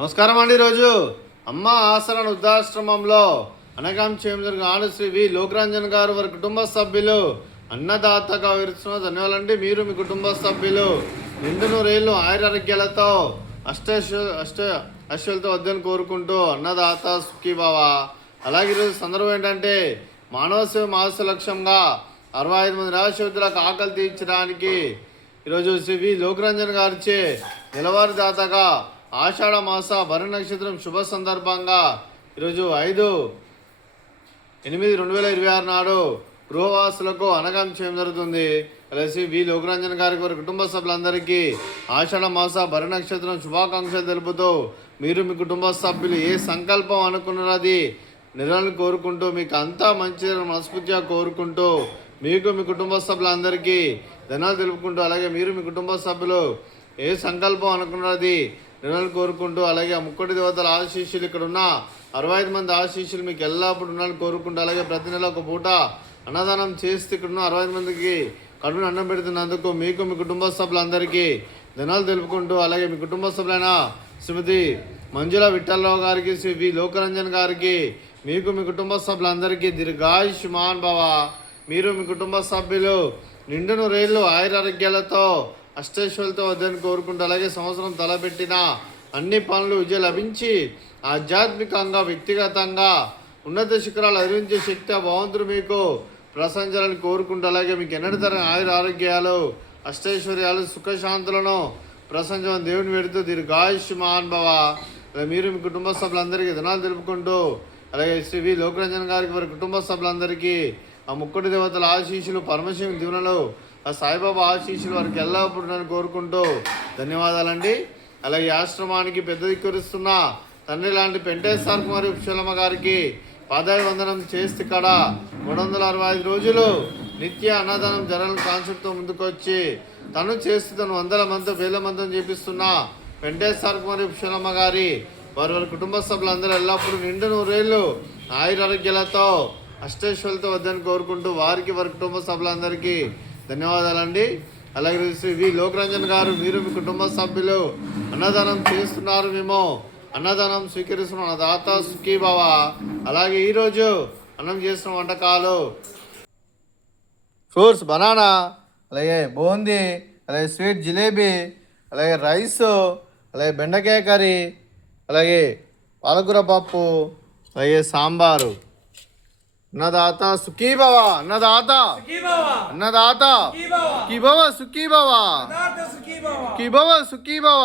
నమస్కారం అండి. ఈరోజు అమ్మ ఆసరణ వృద్ధాశ్రమంలో అనగాం చేమదుర్గ ఆడు శ్రీ వి లోకరంజన్ గారు వారి కుటుంబ సభ్యులు అన్నదాతగా విరుస్తున్న ధన్యవాదాలండి. మీరు మీ కుటుంబ సభ్యులు నిండు నూరేళ్ళు ఆయురారోగ్యాలతో అష్టలతో వద్దని కోరుకుంటూ అన్నదాత సుఖీభావ. అలాగే ఈరోజు సందర్భం ఏంటంటే మానవ సేవ మాస లక్ష్యంగా 65 మంది నిరాశ్రయులకు ఆకలి తీర్చడానికి ఈరోజు శ్రీ వి లోకరంజన్ గారిచే నెలవారీ దాతగా ఆషాఢ మాస భర నక్షత్రం శుభ సందర్భంగా ఈరోజు 5/8/2026 నాడు గృహవాసులకు అనగాం చేయడం జరుగుతుంది. కలిసి వి లోకరంజన్ గారికి వారి కుటుంబ సభ్యులందరికీ ఆషాఢ మాస భర నక్షత్రం శుభాకాంక్షలు తెలుపుతూ మీరు మీ కుటుంబ సభ్యులు ఏ సంకల్పం అనుకున్నది నిరాలను కోరుకుంటూ మీకు అంతా మంచి మనస్ఫూర్తిగా కోరుకుంటూ మీకు మీ కుటుంబ సభ్యులందరికీ ధనాలు తెలుపుకుంటూ అలాగే మీరు మీ కుటుంబ సభ్యులు ఏ సంకల్పం అనుకున్నది నిరాలను కోరుకుంటూ అలాగే ఆ ముక్కోటి దేవతల ఆశీస్సులు ఇక్కడ ఉన్న 65 మంది ఆశీస్సులు మీకు ఎల్లప్పుడు ఉండాలని కోరుకుంటూ అలాగే ప్రతి నెల ఒక పూట అన్నదానం చేస్తే ఇక్కడ ఉన్న 65 మందికి కడుపుని అన్నం పెడుతున్నందుకు మీకు మీ కుటుంబ సభ్యులందరికీ ధనాలు తెలుపుకుంటూ అలాగే మీ కుటుంబ సభ్యులైన శ్రీమతి మంజుల విఠలరావు గారికి శ్రీ వి లోకరంజన్ గారికి మీకు మీ కుటుంబ సభ్యులందరికీ దీర్ఘాయుష్మాన్ భవ. మీరు మీ కుటుంబ సభ్యులు నిండు నూరేళ్ళు ఆయురారోగ్యాలతో అష్టైశ్వర్యాలతో వద్దని కోరుకుంటూ అలాగే సంవత్సరం తలపెట్టిన అన్ని పనులు విజయం లభించి ఆధ్యాత్మికంగా వ్యక్తిగతంగా ఉన్నత శిఖరాలు అధిరించే శక్తి భగవంతుడు మీకు ప్రశంసాలని కోరుకుంటూ అలాగే మీకు ఎన్నటి తరం ఆరోగ్యాలు అష్టైశ్వర్యాలు సుఖశాంతులను ప్రశంసలను దేవుని పెడుతూ దీర్ఘాయుష్మాన్ భవ. మీరు మీ కుటుంబ సభ్యులందరికీ ధనాలు తెలుపుకుంటూ అలాగే శ్రీ వి లోకరంజన్ గారికి వారి కుటుంబ సభ్యులందరికీ ఆ ముక్కోటి దేవతల ఆశీస్సులు పరమశివుని దీవెనలు ఆ సాయిబాబా ఆశీస్సులు వారికి ఎల్లప్పుడూ నన్ను కోరుకుంటూ ధన్యవాదాలండి. అలాగే ఆశ్రమానికి పెద్ద దిక్కురిస్తున్న తండ్రి లాంటి పెంటేశ్వర కుమారి పుష్పలమ్మ గారికి పాదాయ వందనం చేస్తే ఇక్కడ 365 రోజులు నిత్య అన్నదానం జరగని కాన్సెప్ట్తో ముందుకొచ్చి తను చేస్తూ తను 100 మంది 1000 మందిని చేపిస్తున్న పెంటేశ్వర కుమారి పుష్పలమ్మ గారి వారి వారి కుటుంబ సభ్యులందరూ ఎల్లప్పుడూ నిండు నూరేళ్ళు ఆయురారోగ్యాలతో అష్టైశ్వర్యాలతో వద్దని కోరుకుంటూ వారికి వారి కుటుంబ సభ్యులందరికీ ధన్యవాదాలండి. అలాగే శ్రీ వి లోకరంజన్ గారు మీరు మీ కుటుంబ సభ్యులు అన్నదానం చేస్తున్నారు, మేము అన్నదానం స్వీకరిస్తున్న దాత సుఖీభావ. అలాగే ఈరోజు అన్నం చేస్తున్న వంటకాలు ఫ్రూట్స్ బనానా, అలాగే బూందీ, అలాగే స్వీట్ జిలేబీ, అలాగే రైస్, అలాగే బెండకాయ కర్రీ, అలాగే పాలకూర పప్పు, అలాగే సాంబారు. అన్నదాత సుఖీభవ, అన్నదాత అన్నదాత సుఖీభవ, సుఖీభవ సుఖీభవ.